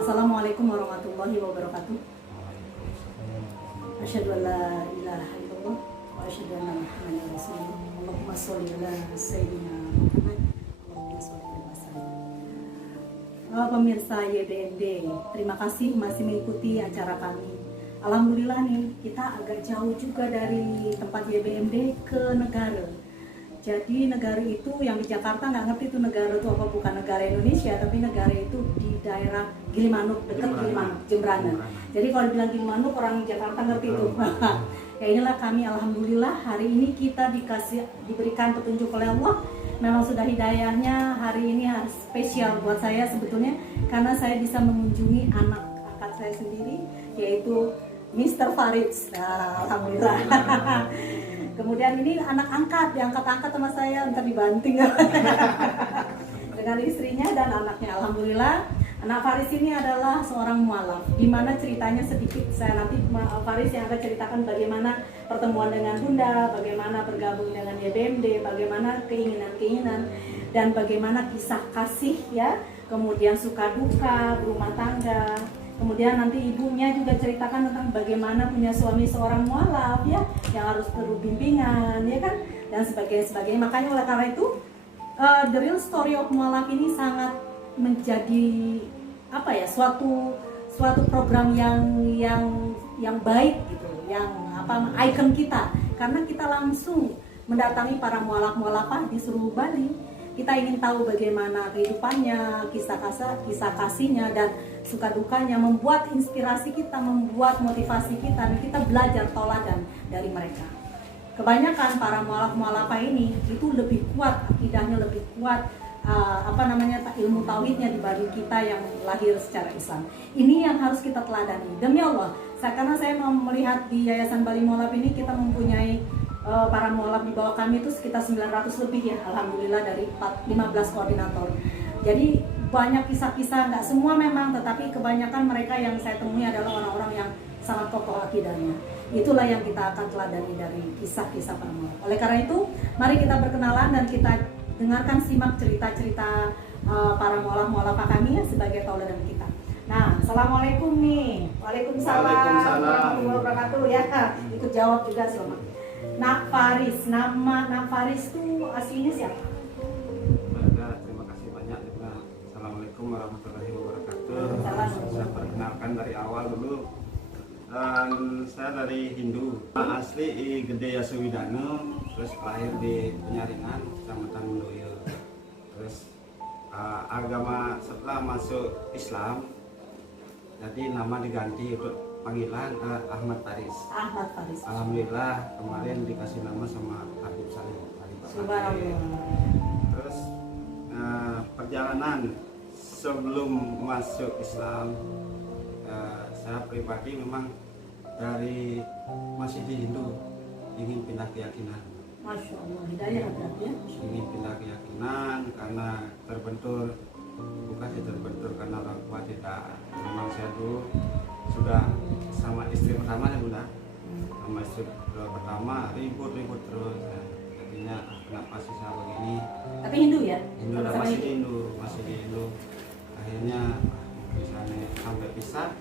Assalamualaikum warahmatullahi wabarakatuh. Asyhadu an la ilaha illallah wa asyhadu anna Muhammadar Rasulullah. Allahumma sholli ala sayyidina Muhammad. Allahumma sholli ala sayyidina. Pemirsa YBMD, terima kasih masih mengikuti acara kami. Alhamdulillah nih, kita agak jauh juga dari tempat YBMD ke negara. Jadi negara itu yang di Jakarta nggak ngerti itu negara itu apa, bukan negara Indonesia, tapi negara itu di daerah Gilimanuk, dekat Gilimanuk, Jembrana. Jadi kalau dibilang Gilimanuk, orang Jakarta ngerti itu. Ya inilah kami, alhamdulillah hari ini kita diberikan petunjuk oleh Allah. Memang sudah hidayahnya, hari ini harus spesial buat saya sebetulnya, karena saya bisa mengunjungi anak angkat saya sendiri, yaitu Mr. Farid. Nah, alhamdulillah. Kemudian ini anak angkat, diangkat-angkat sama saya, ntar dibanting dengan istrinya dan anaknya. Alhamdulillah, anak Faris ini adalah seorang mualaf. Gimana ceritanya sedikit, saya nanti Faris yang akan ceritakan bagaimana pertemuan dengan Bunda, bagaimana bergabung dengan YBMD, bagaimana keinginan-keinginan, dan bagaimana kisah kasih ya, kemudian suka duka, berumah tangga. Kemudian nanti ibunya juga ceritakan tentang bagaimana punya suami seorang mualaf ya, yang harus perlu bimbingan ya kan, dan sebagainya. Makanya oleh karena itu the real story of mualaf ini sangat menjadi apa ya, suatu program yang baik gitu, yang apa, ikon kita, karena kita langsung mendatangi para mualaf-mualafah di seluruh Bali. Kita ingin tahu bagaimana kehidupannya, kisah kasihnya, dan suka dukanya, membuat inspirasi kita, membuat motivasi kita, dan kita belajar teladan dari mereka. Kebanyakan para mualaf-mualafah ini itu lebih kuat akidahnya, lebih kuat ilmu tauhidnya dibanding kita yang lahir secara Islam. Ini yang harus kita teladani. Demi Allah, karena saya melihat di Yayasan Bali Mualaf ini kita mempunyai para mualaf di bawah kami itu sekitar 900 lebih ya, alhamdulillah, dari 15 koordinator. Jadi banyak kisah-kisah, nggak semua memang, tetapi kebanyakan mereka yang saya temui adalah orang-orang yang sangat kokoh akidahnya. Itulah yang kita akan teladani dari kisah-kisah para mualaf. Oleh karena itu, mari kita berkenalan dan kita dengarkan, simak cerita-cerita para mualaf-mualafah kami ya, sebagai tauladan kita. Nah, assalamualaikum nih. Waalaikumsalam warahmatullahi wabarakatuh ya. Ikut jawab juga selamat. Nak Faris, nama Nak Faris itu aslinya siapa? Terima kasih banyak juga. Assalamualaikum warahmatullahi wabarakatuh. Saya perkenalkan dari awal dulu. Dan saya dari Hindu. Asli Gede Yasowidana, terus lahir di Penyaringan, Kecamatan Mundoyo. Terus agama setelah masuk Islam, jadi nama diganti untuk panggilan Ahmad Faris. Ahmad Faris. Alhamdulillah kemarin dikasih nama sama Habib Salim. Terus perjalanan sebelum masuk Islam, saya pribadi memang dari masih di Hindu, ingin pindah keyakinan. Masya Allah, hidayah berarti ya. Ingin pindah keyakinan karena terbentur karena orang tua tidak. Memang saya dulu sudah sama istri pertama ya Bunda, sama istri pertama ribut terus ya. Jadinya kenapa sih saya begini. Tapi Hindu ya? Hindu, masih di Hindu. Akhirnya misalnya sampai pisah,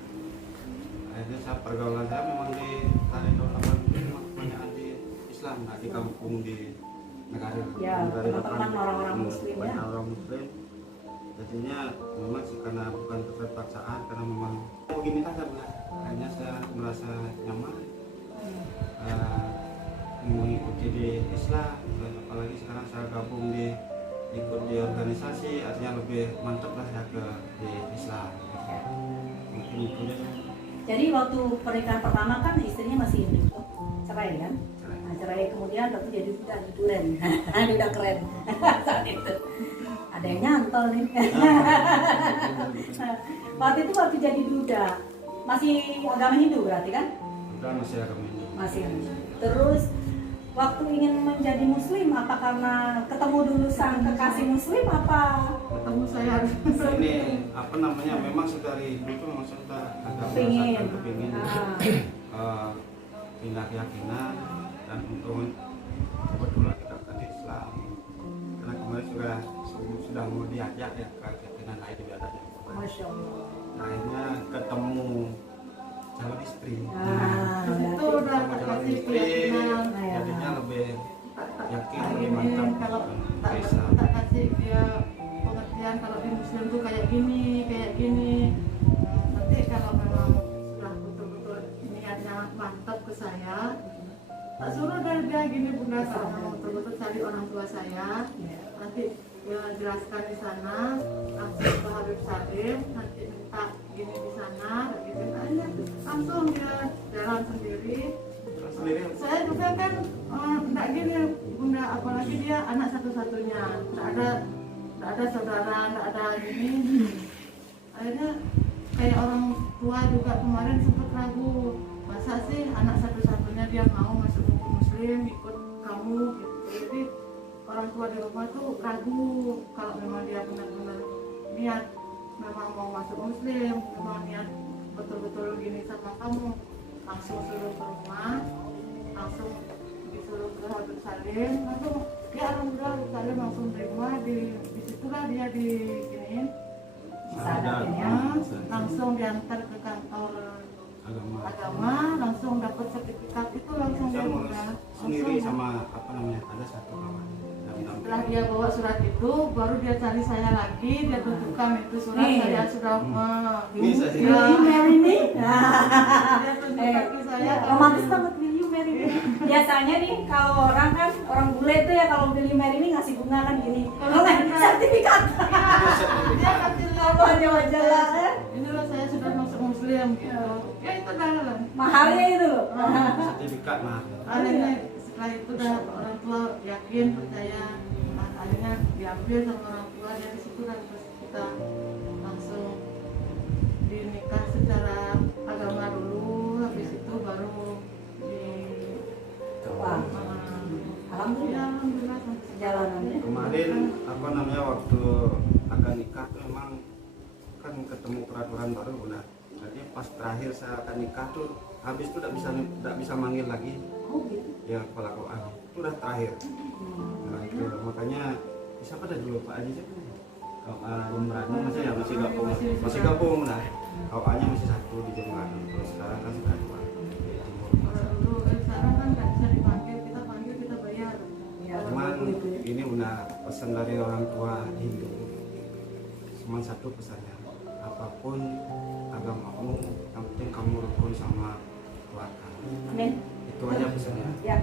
akhirnya saya pergaulan saya memang di Tari Dolapan, kebanyakan di Islam, nah di kampung di negara ya, teman-teman orang-orang Muslim ya. Orang Muslim. Jadinya memang karena bukan keterpaksaan, karena memang begini saja, akhirnya saya merasa nyaman mengikuti di Islam. Apalagi sekarang saya gabung ikut di organisasi, artinya lebih mantap lah ya di Islam. Mungkin itu deh. Jadi waktu pernikahan pertama kan istrinya masih Hindu, cerai kan? Cerai. Nah, cerai kemudian waktu jadi duda di Duren. Duda keren saat itu. Ada yang nyantol nih. Waktu jadi duda masih agama Hindu berarti kan? Udah masih agama ini. Masih. Terus waktu ingin menjadi Muslim apa karena ketemu dulu sang kekasih Muslim apa? Ketemu saya harus Ini apa namanya? Memang dari dulu memang sudah agak Pingin. merasakan kepingin pindah keyakinan dan untuk kebetulan kita di Islam. Karena kemarin sudah mau diajak ya ke keyakinan lain juga ada. Masya Allah. Akhirnya ketemu calon istri. di situ udah Sama calon kasih istri, keyakinan. jadinya lebih yakin, lebih Ini mantap. kalau tak Bisa. kasih dia pengertian kalau di Muslim tuh kayak gini. Nanti kalau memang sudah betul-betul niatnya mantap ke saya, tak suruh dari dia gini bunda, kalau memang betul-betul cari orang tua saya, nanti dia jelaskan di sana, langsung ke Habib Salim, nanti minta gini di sana, gitu aja, langsung dia jalan sendiri. Sendiri Saya juga kan enggak gini bunda, apalagi dia anak satu-satunya, enggak ada saudara, enggak ada gini. Akhirnya kayak orang tua juga kemarin sempat ragu, masa sih anak satu-satunya dia mau masuk ke Muslim ikut kamu gitu. Jadi orang tua di rumah tuh ragu kalau memang dia benar-benar niat memang mau masuk Muslim, memang niat betul-betul gini sama kamu, langsung suruh ke rumah, langsung disuruh ke Habib Salim, langsung dia alhamdulillah Habib Salim langsung terima, di situlah dia diginiin, Sadapin ya. langsung diantar ke kantor agama, langsung dapat sertifikat itu langsung saya dia ngurus udah sendiri langsung. sama apa namanya, ada satu kawan Setelah dia bawa surat itu, baru dia cari saya lagi, dia tunjukkan itu surat Nih. saya sudah Bisa sih. Will you marry me? dia tunjukkan ke saya. Romantis banget, will you marry me? Biasanya nih kalau orang kan, orang bule tuh ya kalau will you marry me ngasih bunga kan gini. Kalau nggak sertifikat. Dia kasih Apa aja majalah kan? inilah saya sudah masuk Muslim gitu. Ya itu dah lah. Mahalnya itu loh. sertifikat mah. Akhirnya setelah itu dah orang tua yakin percaya. Nah, akhirnya diambil sama orang tua dari situ dan terus kita langsung dinikah secara agama dulu, habis itu baru di Wah, alhamdulillah alhamdulillah sampai perjalanannya. Kemarin apa namanya waktu akan nikah tuh memang kan ketemu peraturan baru benar. Jadi pas terakhir saya akan nikah tuh habis itu tidak bisa manggil lagi Oh gitu. ya kepala Quran. Itu udah terakhir. Nah itu makanya siapa dah dulu Pak Haji siapa? Kalau Jumrahnya masih ya masih gabung nah. Kawannya masih satu di Jumrah. Terus sekarang kan sudah dua di Timur. dulu sekarang kan nggak bisa dipanggil, kita panggil kita bayar. Ya, Cuman begitu ya. ini udah pesan dari orang tua Hindu. Cuman satu pesannya, apapun agamamu, yang penting kamu rukun sama keluarga. Amin. Itu aja pesannya. Ya.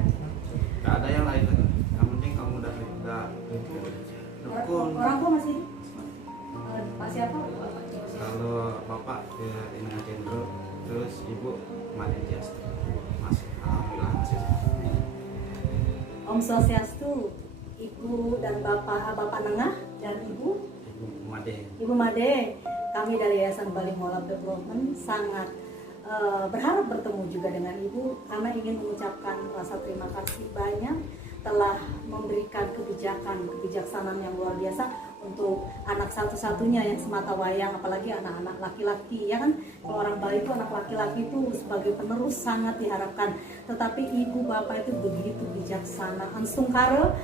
Gak ada yang lain lagi. Yang penting kamu udah rukun. Orang tua masih Pak siapa? Kalau bapak ke Inang Kendro, terus ibu Made Jas. Masih alhamdulillah masih. Om Swastiastu, Ibu dan Bapak Nengah dan Ibu Made. Ibu Made, kami dari Yayasan Bali Mola Development sangat berharap bertemu juga dengan Ibu karena ingin mengucapkan rasa terima kasih banyak telah memberikan kebijaksanaan yang luar biasa untuk anak satu-satunya yang semata wayang, apalagi anak-anak laki-laki ya kan. Kalau orang Bali itu anak laki-laki itu sebagai penerus sangat diharapkan, tetapi ibu bapak itu begitu bijaksana. Ansungkare,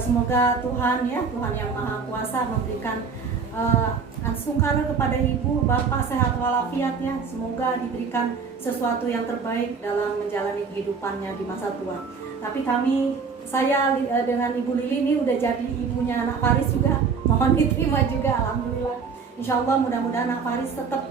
semoga Tuhan ya, Tuhan yang Maha Kuasa memberikan ansungkare kepada ibu bapak sehat walafiat ya, semoga diberikan sesuatu yang terbaik dalam menjalani kehidupannya di masa tua. Tapi saya dengan Ibu Lili ini udah jadi ibunya anak Faris juga, mohon diterima juga, alhamdulillah. Insya Allah mudah-mudahan anak Faris tetap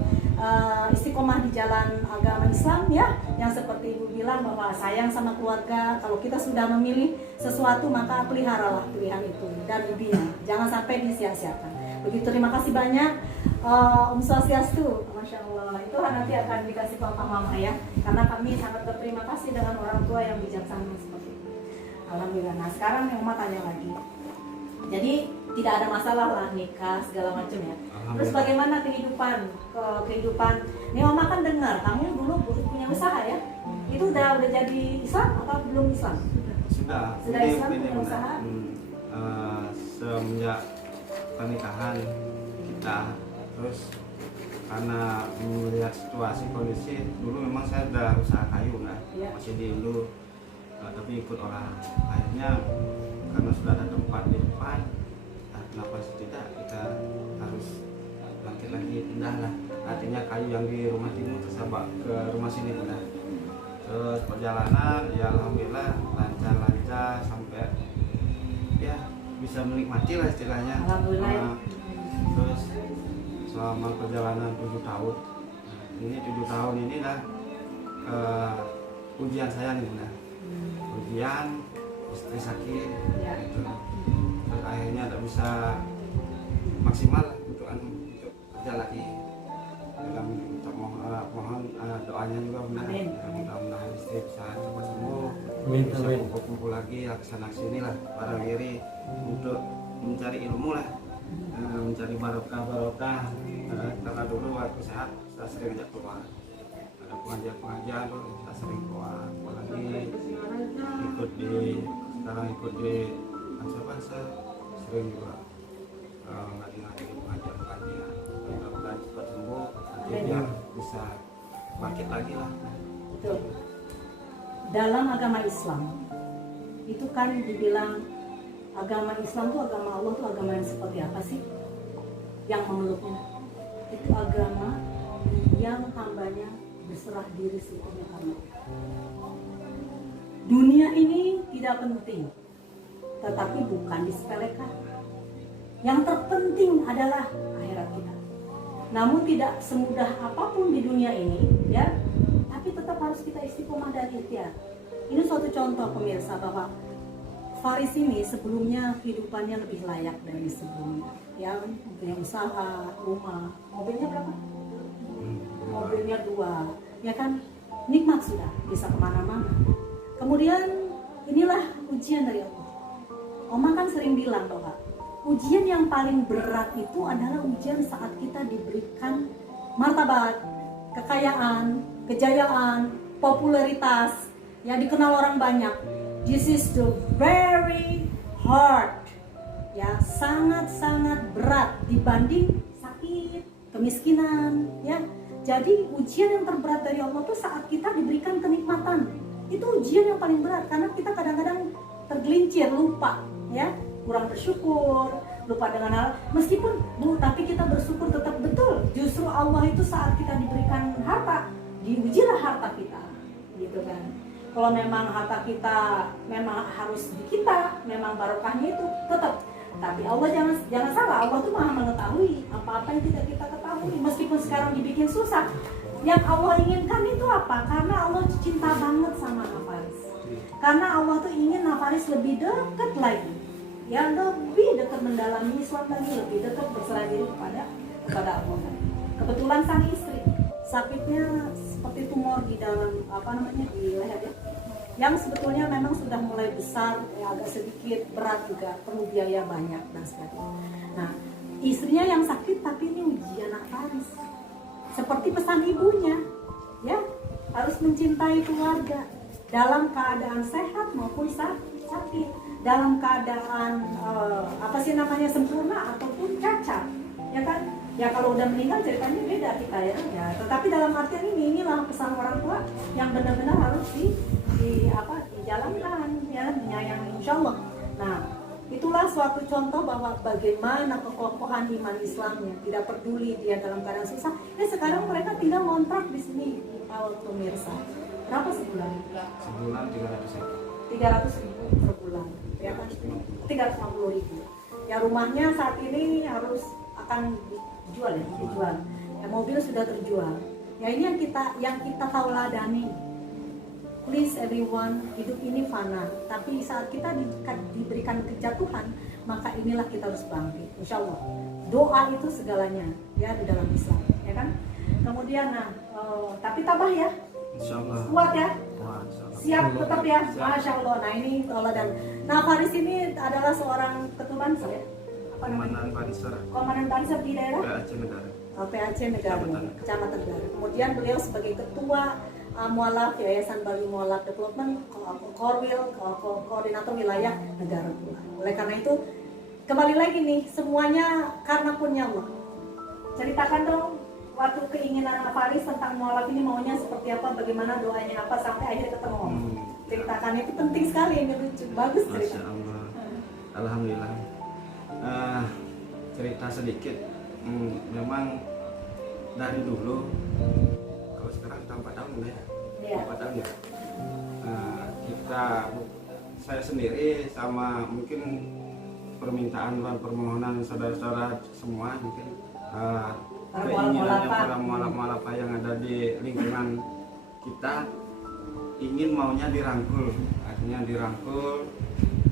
istiqomah di jalan agama Islam ya, yang seperti Ibu bilang bahwa sayang sama keluarga. Kalau kita sudah memilih sesuatu maka peliharalah pilihan itu dan ibina, jangan sampai disia-siakan. Begitu, terima kasih banyak Om Swastiastu, Masya Allah. Itu nanti akan dikasih papa mama ya, karena kami sangat berterima kasih dengan orang tua yang bijaksana seperti itu. Alhamdulillah. Nah sekarang nih Oma tanya lagi. Jadi tidak ada masalah lah nikah segala macam ya. Terus bagaimana kehidupan? Nih Oma kan dengar kamu dulu punya usaha ya. Itu udah jadi Islam atau belum Islam? Sudah Islam ini punya usaha. Semenjak pernikahan kita, terus karena melihat situasi kondisi dulu memang saya udah usaha kayu kan, masih di Indo, tapi ikut orang. Akhirnya karena sudah ada tempat di depan, kenapa sih tidak kita harus bangkit lagi, pindah lah. Artinya kayu yang di rumah timur tersabak ke rumah sini pindah. Terus perjalanan ya alhamdulillah lancar sampai ya bisa menikmati lah istilahnya. Alhamdulillah. Terus selama perjalanan 7 tahun, ini 7 tahun ini lah ujian saya nih Bunda. Ujian, istri sakit, gitu. Terus akhirnya tidak bisa maksimal untuk kerja lagi. Dalam mohon doanya juga Bunda, mudah-mudahan istri bisa cepat sembuh, bisa kumpul lagi kesana sini lah, barang diri untuk mencari ilmu lah. Mencari barokah karena dulu waktu sehat saya sering ajak keluar, ada pengajian tuh saya sering keluar, apalagi sekarang ikut di bangsa sering juga ngaji pengajian mudah-mudahan cepat sembuh nanti biar bisa bangkit lagi lah. Betul. Dalam agama Islam itu kan dibilang agama Islam itu agama Allah itu agama yang seperti apa sih? Yang memeluknya itu agama yang hambanya berserah diri sepenuhnya karena dunia ini tidak penting, tetapi bukan disepelekan. Yang terpenting adalah akhirat kita. Namun tidak semudah apapun di dunia ini, ya, tapi tetap harus kita istiqomah dan ikhtiar. Ini suatu contoh pemirsa bahwa Faris ini sebelumnya kehidupannya lebih layak dari sebelumnya. Yang punya usaha, rumah, mobilnya berapa? Mobilnya 2, ya kan? Nikmat sudah, bisa kemana-mana. Kemudian inilah ujian dari Allah. Oma kan sering bilang bahwa ujian yang paling berat itu adalah ujian saat kita diberikan martabat, kekayaan, kejayaan, popularitas, ya dikenal orang banyak. This is the very hard, ya sangat-sangat berat dibanding sakit, kemiskinan, ya. Jadi ujian yang terberat dari Allah itu saat kita diberikan kenikmatan. Itu ujian yang paling berat karena kita kadang-kadang tergelincir, lupa, ya, kurang bersyukur, lupa dengan hal. Meskipun tapi kita bersyukur tetap betul. Justru Allah itu saat kita diberikan harta, diujilah harta kita, gitu kan. Kalau memang harta kita memang harus di kita, memang barokahnya itu tetap. Tapi Allah jangan salah, Allah tuh Maha mengetahui apa-apa yang tidak kita ketahui. Meskipun sekarang dibikin susah, yang Allah inginkan itu apa? Karena Allah cinta banget sama Nafaris. Karena Allah tuh ingin Nafaris lebih dekat lagi, ya lebih dekat mendalami Islam lagi, lebih dekat berserah diri kepada Allah. Kebetulan sang istri sakitnya seperti tumor di dalam di leher ya, yang sebetulnya memang sudah mulai besar, ya, agak sedikit berat juga, perlu biaya banyak dan sebagainya. Nah, istrinya yang sakit tapi ini ujian Faris. Seperti pesan ibunya, ya harus mencintai keluarga dalam keadaan sehat maupun sakit, dalam keadaan sempurna ataupun cacat, ya kan? Ya kalau udah meninggal ceritanya beda kita ya. Tetapi dalam artian inilah pesan orang tua yang benar-benar harus dijalankan, ya, menyayangi insyaallah. Nah, itulah suatu contoh bahwa bagaimana kekokohan iman Islamnya, tidak peduli dia dalam keadaan susah. Sekarang mereka tinggal ngontrak di sini, pemirsa. Berapa sebulan? Sebulan 300.000 per bulan, ya kan? 350.000. Ya rumahnya saat ini akan dijual. Ya, mobil sudah terjual. Ya ini yang kita tauladani. Please everyone, hidup ini fana. Tapi saat kita diberikan kejatuhan, maka inilah kita harus bangkit. Insya Allah. Doa itu segalanya, ya di dalam Islam, ya kan? Kemudian, tapi tabah ya. Insya Allah. Kuat ya. Allah, insya Allah. Siap tetap ya, Siap. Masya Allah. Nah ini teladan. Nah Faris ini adalah seorang ketua Banser ya? Apa namanya? Komandan Banser Komandan Banser di daerah Aceh Negara. PAC Negara, Kecamatan. Kecamatan Negara. Kemudian beliau sebagai ketua Mualaf Yayasan Bali Mualaf Development, Korwil, koordinator wilayah negara pula. Oleh karena itu kembali lagi nih, semuanya karena punya Allah. Ceritakan dong waktu keinginan Faris tentang mualaf ini maunya seperti apa, bagaimana doanya apa sampai akhirnya ketemu Allah. Ceritakan, itu penting sekali, ini lucu, bagus cerita. Masya Allah. Alhamdulillah. Cerita sedikit. Memang dari dulu, kalau sekarang kita 4 tahun ya. Iya. 4 tahun ya. Saya sendiri sama mungkin permintaan dan permohonan saudara-saudara semua mungkin keinginannya para mualaf yang ada di lingkungan kita ingin maunya dirangkul, akhirnya dirangkul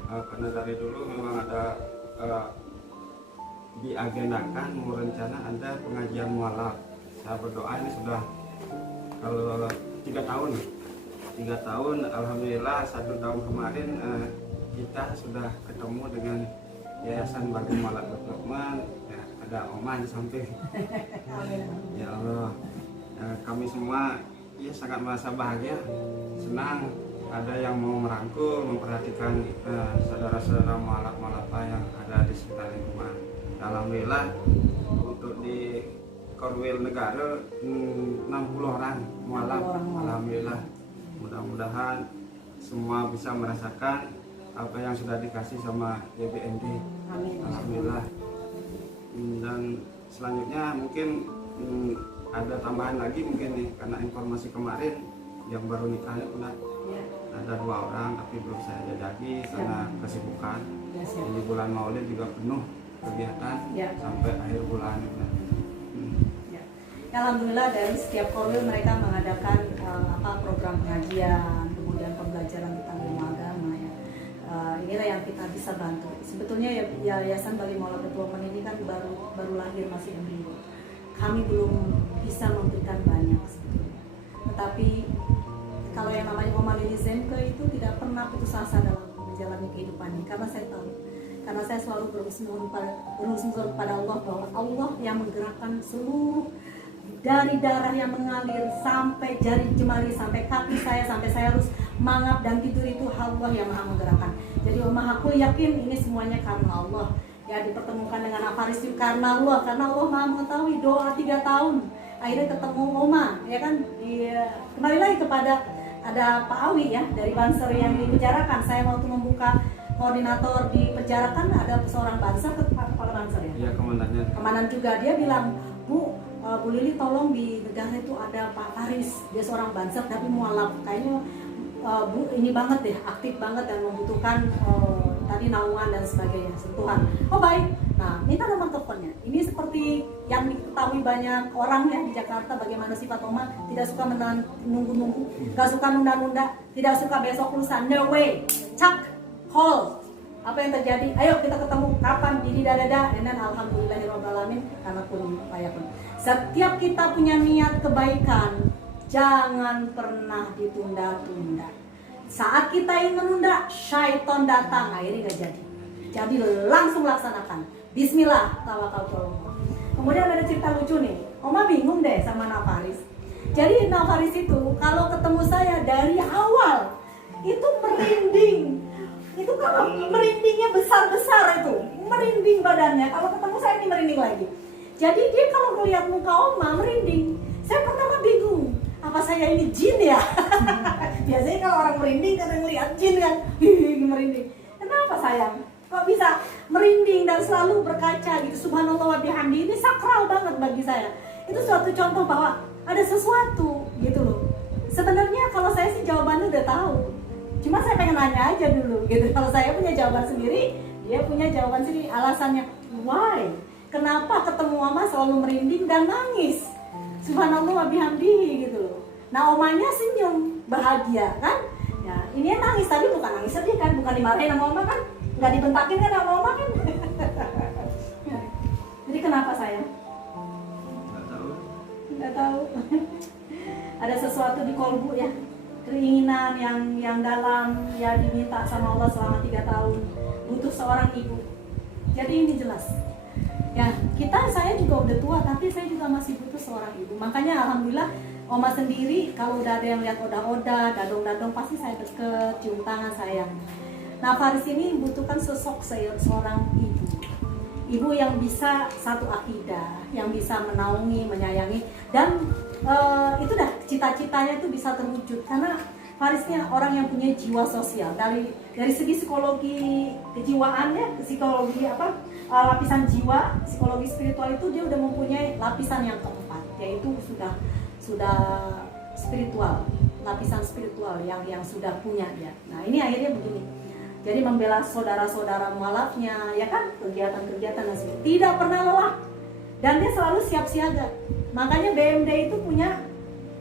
karena dari dulu memang ada diagendakan rencana ada pengajian mualaf. Saya berdoa ini sudah kalau 3 tahun, alhamdulillah 1 tahun kemarin kita sudah ketemu dengan Yayasan Bali Mualaf Development. Ya, ada Oma di samping. Ya Allah, kami semua ya sangat merasa bahagia, senang ada yang mau merangkul, memperhatikan saudara-saudara mualaf yang ada di sekitar lingkungan. Alhamdulillah untuk di Korwil Negara 60 orang mualaf. Alhamdulillah, mudah-mudahan semua bisa merasakan apa yang sudah dikasih sama YBMD. Alhamdulillah. Dan selanjutnya mungkin ada tambahan lagi mungkin nih, karena informasi kemarin yang baru nikah ada 2 orang tapi belum saya jajaki karena kesibukan. Di bulan Maulid juga penuh kegiatan sampai akhir bulan. Alhamdulillah dari setiap korwil mereka mengadakan program pengajian, kemudian pembelajaran tentang ilmu agama ya. Inilah yang kita bisa bantu. Sebetulnya ya Yayasan Bali Mualaf Development ini kan baru lahir, masih embrio. Kami belum bisa memberikan banyak sebetulnya. Tetapi kalau yang namanya Oma Lili Zemke itu tidak pernah putus asa dalam menjalani kehidupannya, karena saya tahu. Karena saya selalu berhusnuzon pada Allah bahwa Allah yang menggerakkan seluruh dari darah yang mengalir sampai jari jemari, sampai kaki saya, sampai saya harus mangap dan tidur, itu Allah yang maha menggerakkan. Jadi aku yakin ini semuanya karena Allah. Ya dipertemukan dengan Faris karena Allah maha mengetahui. Doa 3 tahun akhirnya ketemu Oma, ya kan. Kembali lagi kepada ada Pak Awi ya dari Banser yang dibicarakan. Saya waktu membuka koordinator di penjarakan ada seorang Banser, kepala Banser ya. Iya, komandannya. Komandan juga, dia bilang, Bu Lili tolong di negara itu ada Pak Faris, dia seorang Banser tapi mualaf, kayaknya Bu ini banget deh, aktif banget dan membutuhkan tadi naungan dan sebagainya, sentuhan. Oh baik, nah minta nomor teleponnya. Ini seperti yang diketahui banyak orang ya di Jakarta, bagaimana sifat Oma, tidak suka nunggu-nunggu, gak suka nunda-nunda, tidak suka besok lusa, no way, cak, call. Apa yang terjadi? Ayo kita ketemu kapan? Ini dadada. Dan alhamdulillahirobbilalamin, karena pun payapun. Setiap kita punya niat kebaikan, jangan pernah ditunda-tunda. Saat kita ingin menunda, syaitan datang, akhirnya gak jadi. Jadi langsung laksanakan. Bismillah, tawakkaltu Allah. Kemudian ada cerita lucu nih. Oma bingung deh sama Faris. Jadi Faris itu kalau ketemu saya dari awal itu merinding. Itu kalau merindingnya besar-besar itu, merinding badannya. Kalau ketemu saya ini merinding lagi. Jadi dia kalau melihat muka Oma merinding. Saya pertama bingung, apa saya ini jin ya? Biasanya kalau orang merinding kadang lihat jin kan, merinding. Kenapa sayang? Kok bisa merinding dan selalu berkaca gitu? Subhanallah wa bihamdi, ini sakral banget bagi saya. Itu suatu contoh bahwa ada sesuatu gitu loh. Sebenarnya kalau saya sih jawabannya udah tahu. Cuma saya pengen nanya aja dulu gitu. Kalau saya punya jawaban sendiri, dia punya jawaban sendiri. Alasannya why? Kenapa ketemu Oma selalu merinding dan nangis? Subhanallah wa bihamdihi gitu loh. Nah Omanya senyum, bahagia kan? Ya, ini nangis tadi bukan nangis sedih kan? Bukan dimarahin sama Oma kan? Nggak dibentakin kan sama Oma kan? Jadi kenapa sayang? Nggak tahu. Nggak tahu. Ada sesuatu di kolbu ya. keinginan yang dalam ya diminta sama Allah selama 3 tahun, butuh seorang ibu. Jadi ini jelas ya, saya juga udah tua tapi saya juga masih butuh seorang ibu. Makanya alhamdulillah Oma sendiri kalau udah ada yang lihat oda-oda, dadong-dadong pasti saya deket, cium tangan sayang. Nah Faris ini membutuhkan sosok seorang ibu, ibu yang bisa satu akidah, yang bisa menaungi, menyayangi, dan itu dah cita-citanya itu bisa terwujud karena Farisnya orang yang punya jiwa sosial. Dari segi psikologi kejiwaannya, psikologi lapisan jiwa, psikologi spiritual itu dia udah mempunyai lapisan yang keempat, yaitu sudah spiritual, lapisan spiritual yang sudah punya dia. Nah ini akhirnya begini, jadi membela saudara-saudara mualafnya, ya kan, kegiatan-kegiatan nasib tidak pernah lelah dan dia selalu siap siaga. Makanya BMD itu punya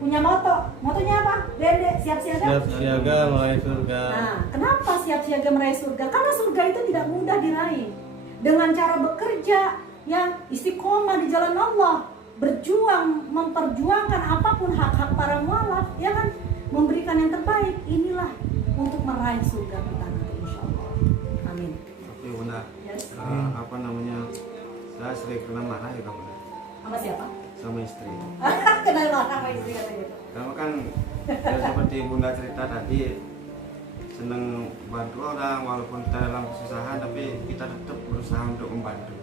motonya apa? BMD siap siaga meraih surga. Nah kenapa siap siaga meraih surga? Karena surga itu tidak mudah diraih dengan cara bekerja yang istiqomah di jalan Allah, berjuang, memperjuangkan apapun hak-hak para mualaf, ya kan, memberikan yang terbaik. Inilah untuk meraih surga kita nanti insyaallah. Amin. Tapi Bunda, Yes. saya sering kena marah ya Bunda. Sama siapa? Sama istri. Kenal sama istri kata gitu. Karena kan ya, seperti Bunda cerita tadi, seneng bantu orang walaupun kita dalam kesusahan, tapi kita tetap berusaha untuk membantu.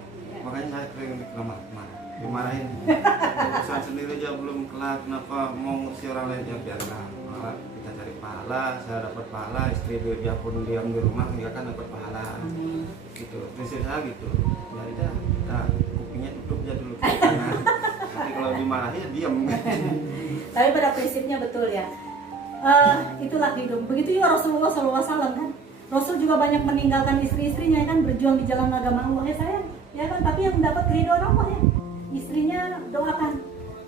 Makanya saya sering kena marah, dimarahin. Urusan sendiri aja belum kelar, kenapa mau ngurus orang lain? Ya biarlah, malah kita cari pahala, saya dapat pahala, istri dia pun diam di rumah, dia kan dapat pahala. Gitu, prinsip saya gitu. Ya udah, kita kupingnya tutup aja dulu. Tapi kalau dimarahin ya diam. Tapi pada prinsipnya betul ya. Itulah hidup. Begitu juga Rasulullah SAW kan. Rasul juga banyak meninggalkan istri-istrinya kan, berjuang di jalan agama Allah ya sayang. Ya kan, tapi yang mendapat keridhaan Allah ya. Istrinya doakan.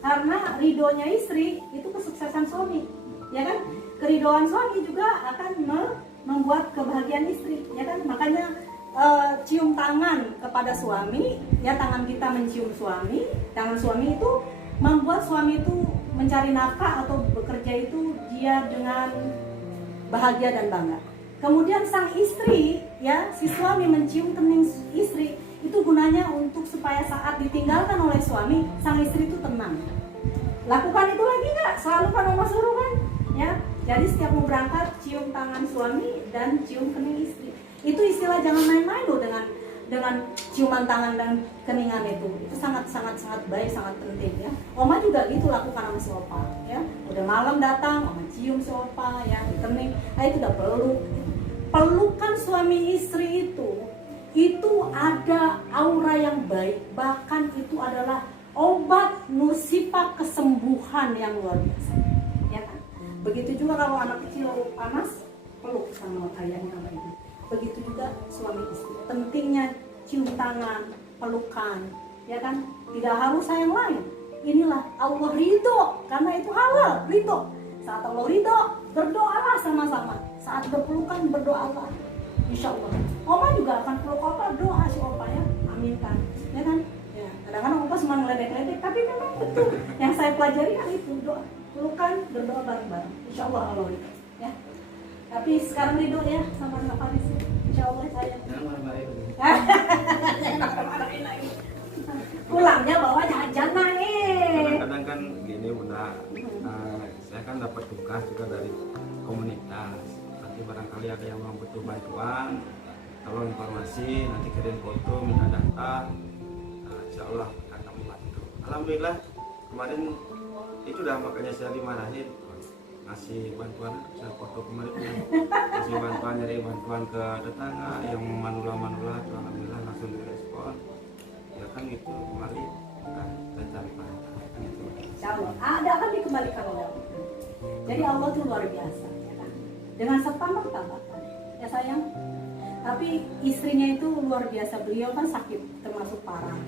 Karena ridhonya istri itu kesuksesan suami. Ya kan? Keridhaan suami juga akan membuat kebahagiaan istri, ya kan? Makanya cium tangan kepada suami, ya tangan kita mencium suami, tangan suami itu membuat suami itu mencari nafkah atau bekerja itu dia dengan bahagia dan bangga. Kemudian sang istri, ya si suami mencium kening istri, itu gunanya untuk supaya saat ditinggalkan oleh suami, sang istri itu tenang. Lakukan itu lagi nggak? Selalu kan Oma suruh kan? Ya, jadi setiap mau berangkat cium tangan suami dan cium kening istri. Itu istilah jangan main-main loh dengan ciuman tangan dan keningan itu sangat baik, sangat penting ya. Oma juga gitu lakukan sama si opa ya. Udah malam datang, Oma cium si opa ya di kening. Nah itu udah pelukan suami istri itu ada aura yang baik, bahkan itu adalah obat nusifah kesembuhan yang luar biasa ya kan. Begitu juga kalau anak kecil panas, peluk sama ayahnya sama ibu. Begitu juga suami istri, pentingnya cium tangan, pelukan, ya kan? Tidak harus yang lain. Inilah Allah ridho, karena itu halal, ridho. Saat Allah ridho, berdoalah sama-sama. Saat berpelukan, berdoalah. Insya Allah. Oma juga akan peluk opa, doa si opa ya, aminkan, ya kan? Ya, kadang-kadang opa cuma ngeledek-ledek, tapi memang betul. Yang saya pelajari kan itu doa, pelukan, berdoa bareng-bareng. Insya Allah Allah ridho, ya. Tapi sekarang ridho ya sama anak Faris. Insya Allah saya. Jangan marah-marahin. Jangan marah-marahin lagi. Pulangnya bawa jajan naik. Kadang-kadang kan gini Bunda, saya kan dapat tugas juga dari komunitas. Nanti barangkali ada yang mau butuh bantuan, kalau informasi nanti kirim foto, minta data. Insya Allah akan membantu. Alhamdulillah kemarin itu dah makanya saya dimarahin. Ngasih bantuan, saya foto kemarin ngasih bantuan, nyari bantuan ke tetangga yang manula-manula, alhamdulillah langsung direspon ya kan gitu. Kemarin kita cari pahala kan gitu. Insya Allah ada akan dikembalikan oleh Allah. Jadi Allah itu luar biasa ya kan? Dengan serta merta ya sayang. Tapi istrinya itu luar biasa, beliau kan sakit termasuk parah,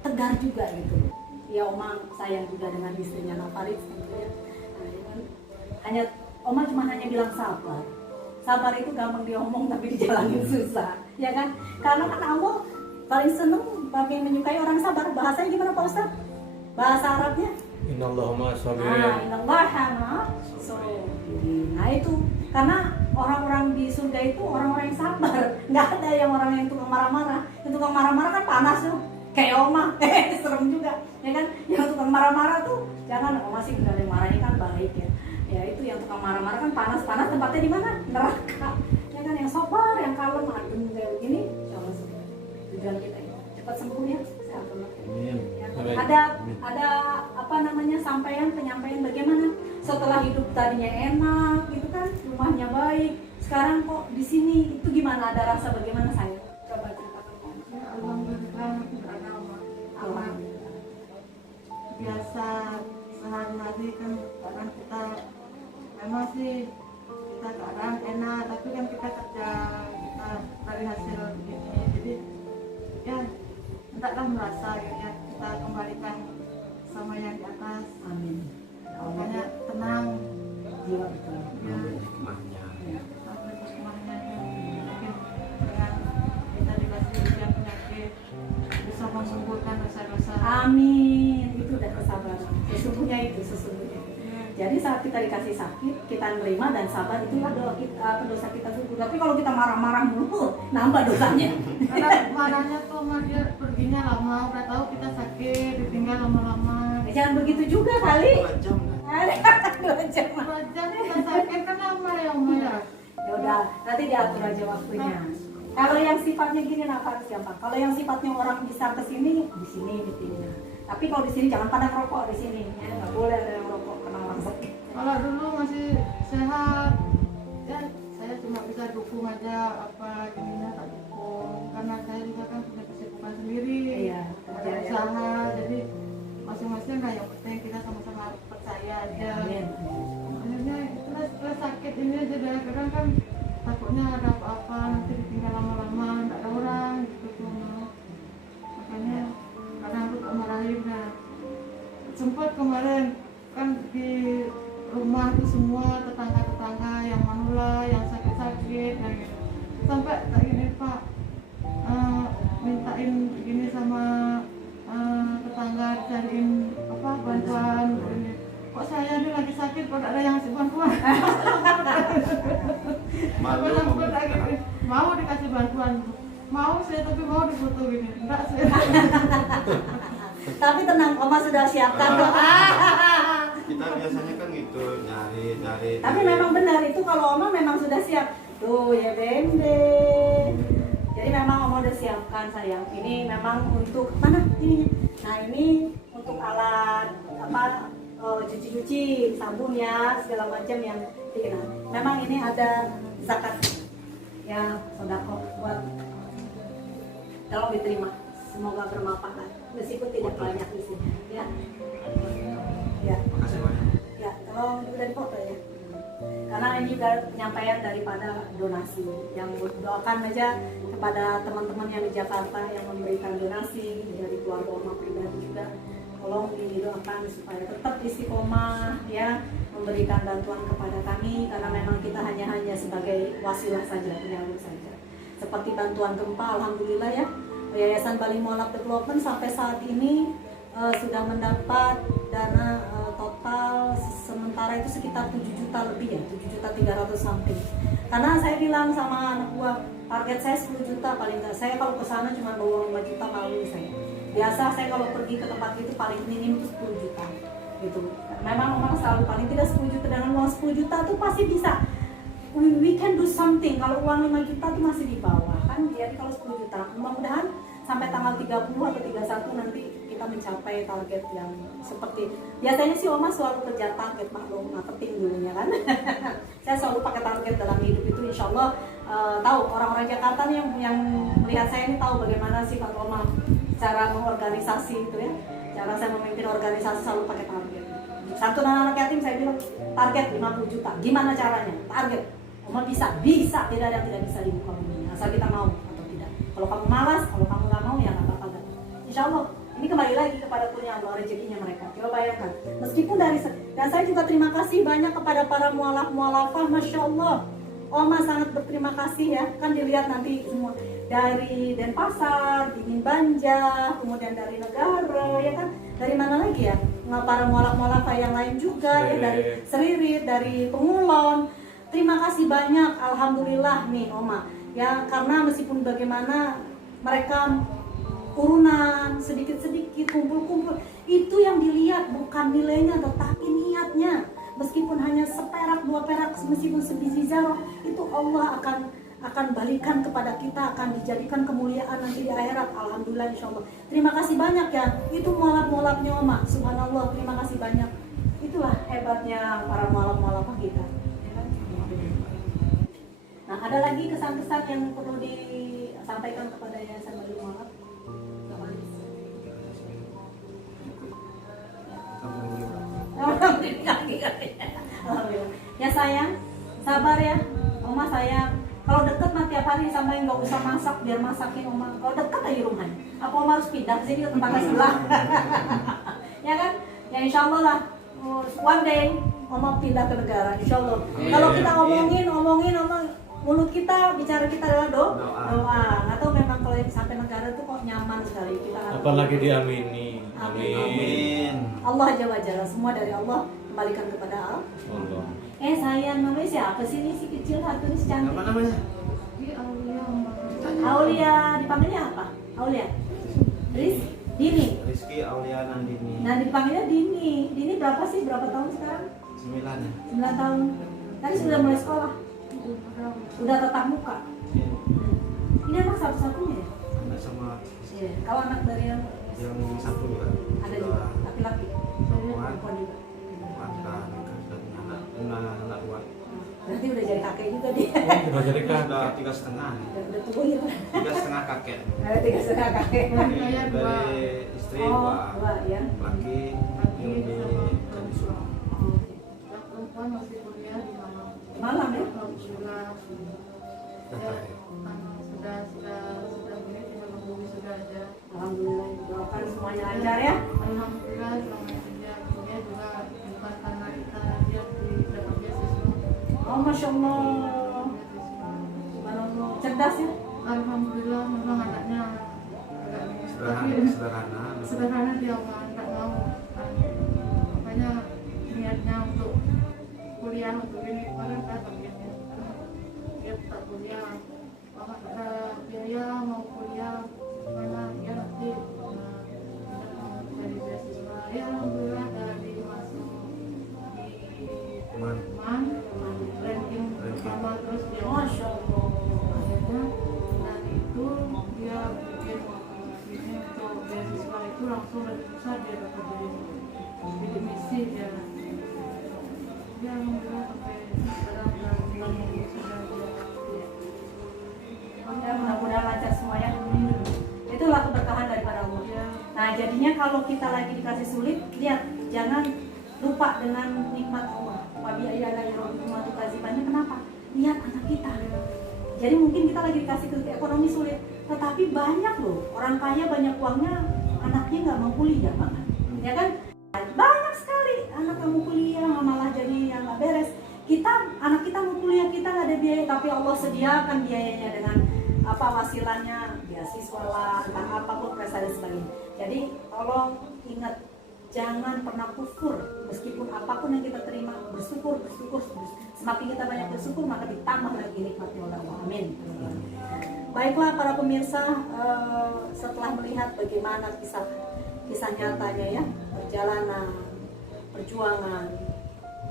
tegar juga gitu. Ya Oma sayang juga dengan istrinya Faris tentunya. Nah, hanya Oma hanya bilang sabar. Sabar itu gampang diomong tapi dijalanin susah, ya kan? Karena kan Allah paling seneng, paling menyukai orang sabar. Bahasanya gimana Pak Ustadz? Bahasa Arabnya Innallaha ma'as Nah, sabirin. innallaha ma'as-sabirin. Nah itu karena orang-orang di surga itu orang-orang yang sabar. Nggak ada yang orang yang tukang marah-marah. Yang tukang marah-marah kan panas tuh, kayak Oma. Serem juga, ya kan? Yang tukang marah-marah tuh jangan. Oma sih nggak ada yang marahnya kan baik ya. Ya itu yang tukang marah-marah kan panas-panas, tempatnya di mana? Neraka. Ya kan, yang sabar, yang kalem, adem kayak begini, insyaallah surga. Tujuan kita itu cepat sembuh ya. Sehat Allah. Amin. Ya, Baik. ada apa namanya penyampaian bagaimana setelah hidup tadinya enak gitu kan, rumahnya baik, sekarang kok di sini itu gimana, ada rasa bagaimana? Saya coba ceritakan. Ya, alhamdulillah nggak ada aman. Alhamdulillah. Biasa sehari-hari kan kadang kita memang sih kita kadang enak, tapi kan kita kerja kita dari hasil begini, jadi ya hendaklah merasa gitu ya, kita kembalikan sama yang di atas, Amin. makanya tenang Jiwa betul. ya, Hikmahnya. Ya. sampai semuanya mungkin dengan kita dikasih ujian penyakit bisa mengumpulkan dosa-dosa. Amin. Itu udah kesabaran. Sesungguhnya itu sesungguhnya. Jadi saat kita dikasih sakit, kita nerima dan sabar, itulah doa kita, dosa kita syukur. Tapi kalau kita marah-marah mulu, nambah dosanya. Karena marahnya tuh mah dia perginya lama, udah tahu kita sakit, ditinggal lama-lama. Jangan begitu juga kali. 2 jam kan? 2 jam. Raja kita sakit kan lama ya Oma ya. Ya udah, nanti diatur aja waktunya. Kalau yang sifatnya gini nafas siapa? Kalau yang sifatnya orang bisa ke sini, di sini meetingnya. Tapi kalau di sini jangan pada rokok di sini, ya nggak boleh ada yang rokok kena orang sakit. Kalau dulu masih sehat, ya saya cuma bisa dukung aja apa gininya tak dukung. Karena saya juga kan punya kesibukan sendiri, Iya, ada kerja ya. usaha, jadi masing-masing kan yang penting kita sama-sama percaya aja. Amin. Akhirnya itulah setelah sakit ini aja kadang-kadang kan takutnya ada apa-apa nanti ditinggal lama-lama nggak ada orang gitu tuh. Makanya kadang aku tak marahin nah. Sempat kemarin kan di rumah tuh semua tetangga-tetangga yang manula yang sakit-sakit nah gitu. Sampai tak gini Pak mintain gini sama tetangga cariin apa bantuan ini. Kok saya ini lagi sakit kok ada yang ngasih bantuan. Malu Aku mau lagi minta. mau dikasih bantuan, mau saya tapi mau difoto gini, enggak saya. Tapi tenang, Oma sudah siapkan kok. Kita biasanya kan gitu nyari. Tapi memang benar itu kalau Oma memang sudah siap. Tuh ya Bende. Jadi memang Oma udah siapkan sayang. Ini memang untuk mana ininya? Nah ini untuk alat apa cuci-cuci, sabun ya segala macam yang dikenal. Memang ini ada zakat ya sodako buat tolong diterima. Semoga bermanfaat meskipun tidak banyak isinya. Ya, ya. Makasih banyak. Ya, tolong udah dipoto ya. Karena ini juga penyampaian daripada donasi yang doakan aja kepada teman-teman yang di Jakarta yang memberikan donasi dari keluarga Oma pribadi juga. Tolong didoakan supaya tetap istiqomah ya memberikan bantuan kepada kami karena memang kita hanya sebagai wasilah saja, penyalur saja. Seperti bantuan gempa, alhamdulillah ya. Yayasan Bali Mualaf Development sampai saat ini sudah mendapat dana total sementara itu sekitar 7 juta lebih ya, 7.300.000 something. Karena saya bilang sama anak buah, target saya 10 juta paling enggak. Saya kalau ke sana cuma bawa 5 juta malu saya. Biasa saya kalau pergi ke tempat itu paling minim itu 10 juta. Gitu. Memang selalu paling tidak 10 juta, dengan uang 10 juta tuh pasti bisa. We can do something. Kalau uang 5 juta tuh masih di bawah kan. Jadi kalau 10 juta, mudah-mudahan sampai tanggal 30 atau 31 nanti kita mencapai target yang seperti biasanya sih Oma selalu kerja target maklum marketing dulunya kan. Saya selalu pakai target dalam hidup itu, insya Allah tahu orang-orang Jakarta nih yang melihat saya ini tahu bagaimana sifat Oma cara mengorganisasi itu ya, cara saya memimpin organisasi selalu pakai target. Satu anak yatim saya bilang target 50 juta, gimana caranya? Target. Oma bisa, tidak ada yang tidak bisa di muka bumi asal kita mau atau tidak. Kalau kamu malas, kalau kamu nggak mau ya nggak apa-apa. Insya Allah ini kembali lagi kepada punya Allah rezekinya mereka. Coba bayangkan, meskipun dari dan saya juga terima kasih banyak kepada para mualaf-mualafah, masya Allah. Oma sangat berterima kasih ya, kan dilihat nanti semua dari Denpasar, Dingin Banja, kemudian dari negara, ya kan, dari mana lagi ya, para mualaf-mualaf yang lain juga ya, dari Seririt, dari Pengulon. Terima kasih banyak, alhamdulillah nih Oma ya, karena meskipun bagaimana mereka urunan sedikit-sedikit, kumpul-kumpul, itu yang dilihat bukan nilainya tetapi niatnya. Meskipun hanya seperak, 2 perak, meskipun sebiji zarah, itu Allah akan balikan kepada kita, akan dijadikan kemuliaan nanti di akhirat. Alhamdulillah insyaallah. Terima kasih banyak ya. Itu mualaf-mualafnya Oma. Subhanallah, terima kasih banyak. Itulah hebatnya para mualaf-mualaf kita. Ya kan? Nah, ada lagi kesan-kesan yang perlu disampaikan kepada Yayasan Bali Mualaf? Alhamdulillah. Ya sayang, sabar ya, Oma sayang. Kalau deket mah tiap hari sama yang nggak usah masak, biar masakin Oma. Kalau deket aja rumahnya. Apa Oma harus pindah ke sini ke tempat sebelah? Ya kan? Ya insya Allah lah. One day Oma pindah ke negara, insya Allah. Kalau kita ngomongin Oma, mulut kita, bicara kita adalah doa. Nggak tahu memang kalau sampai negara itu kok nyaman sekali kita. Apalagi diamini. Amin. Allah Jalla Jalla, semua dari Allah, kembalikan kepada Allah. Sayang, namanya siapa sih ini si kecil satu ini si cantik? Apa namanya? Aulia, dipanggilnya apa? Aulia? Dini? Rizky Aulia Nandini. Nah dipanggilnya Dini. Dini berapa sih? Berapa tahun sekarang? 9 ya? 9 tahun. Tadi sudah mulai sekolah? Udah tatap muka? Ini anak satu-satunya ya? Anak sama Iya. Kalau anak dari yang satu juga. ada juga, laki-laki? Perempuan. Perempuan juga? Mantan dan anak 2. Berarti udah jadi kakek juga dia. Udah jadi kan? Udah 3,5. Udah tua gitu. 3,5 kakek. Ada 3,5 kakek. Dari istri 2 2 ya. laki yang di Kadisuma. Perempuan masih kuliah di Malang. Malam ya? Alhamdulillah. Sudah ini tinggal nunggu wisuda aja. Alhamdulillah, doakan semuanya lancar ya. Alhamdulillah selama ini dia kuliah juga bukan karena kita dia dapat beasiswa. Oh masya Allah, subhanallah, cerdas ya. Alhamdulillah memang anaknya agak sederhana dia nggak mau, makanya niatnya untuk kuliah untuk ini kemarin kan targetnya dia tak kuliah, mama ada biaya mau kuliah mana dia nanti dari beasiswa ya. Alhamdulillah dari masuk di Man ranking pertama, terus dia Masya Allah. akhirnya dan itu dia bikin ini untuk beasiswa itu langsung dari pusat dia dapat bidik misi dia. Alhamdulillah sampai sekarang tinggal nunggu sudah dia. Ya mudah-mudahan lancar semuanya. Itulah keberkahan daripada Allah. Nah jadinya kalau kita lagi dikasih sulit, lihat jangan lupa dengan nikmat Allah. Wabi ayala yarahmatu kazibannya, kenapa? Lihat anak kita. Jadi mungkin kita lagi dikasih ekonomi sulit, tetapi banyak loh orang kaya banyak uangnya, anaknya nggak mau kuliah bahkan, ya kan? Banyak sekali anak nggak mau kuliah, malah jadi yang nggak beres. Anak kita mau kuliah, kita nggak ada biaya, tapi Allah sediakan biayanya dengan apa wasilahnya, beasiswa lah, entah apapun prestasi dan sebagainya. Jadi tolong ingat, jangan pernah kufur, meskipun apapun yang kita terima, bersyukur. Semakin kita banyak bersyukur, maka ditambah lagi nikmatnya oleh Allah. Amin. Baiklah para pemirsa, setelah melihat bagaimana kisah nyatanya ya, perjalanan, perjuangan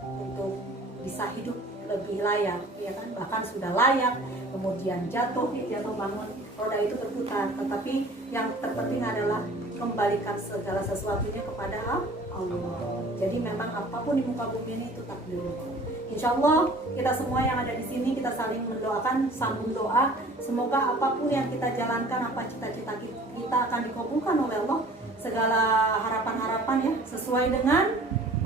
untuk bisa hidup lebih layak, ya kan? Bahkan sudah layak, kemudian jatuh bangun, roda itu berputar. Tetapi yang terpenting adalah kembalikan segala sesuatunya kepada Allah. Jadi memang apapun di muka bumi ini itu takdir Allah. Insya Allah kita semua yang ada di sini kita saling mendoakan, sambung doa. Semoga apapun yang kita jalankan, apa cita-cita kita akan dikabulkan oleh Allah. Segala harapan-harapan ya sesuai dengan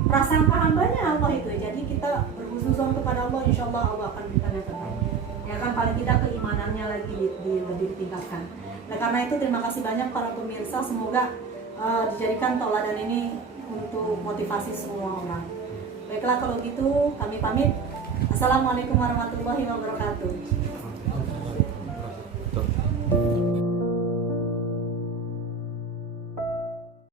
prasangka hambanya Allah itu. Jadi kita berhusnuzon kepada Allah, insya Allah Allah akan berikan yang terbaik. Ya kan, paling tidak keimanannya lagi lebih ditingkatkan. Nah karena itu terima kasih banyak para pemirsa. Semoga dijadikan tauladan ini untuk motivasi semua orang. Baiklah kalau gitu kami pamit. Assalamualaikum warahmatullahi wabarakatuh.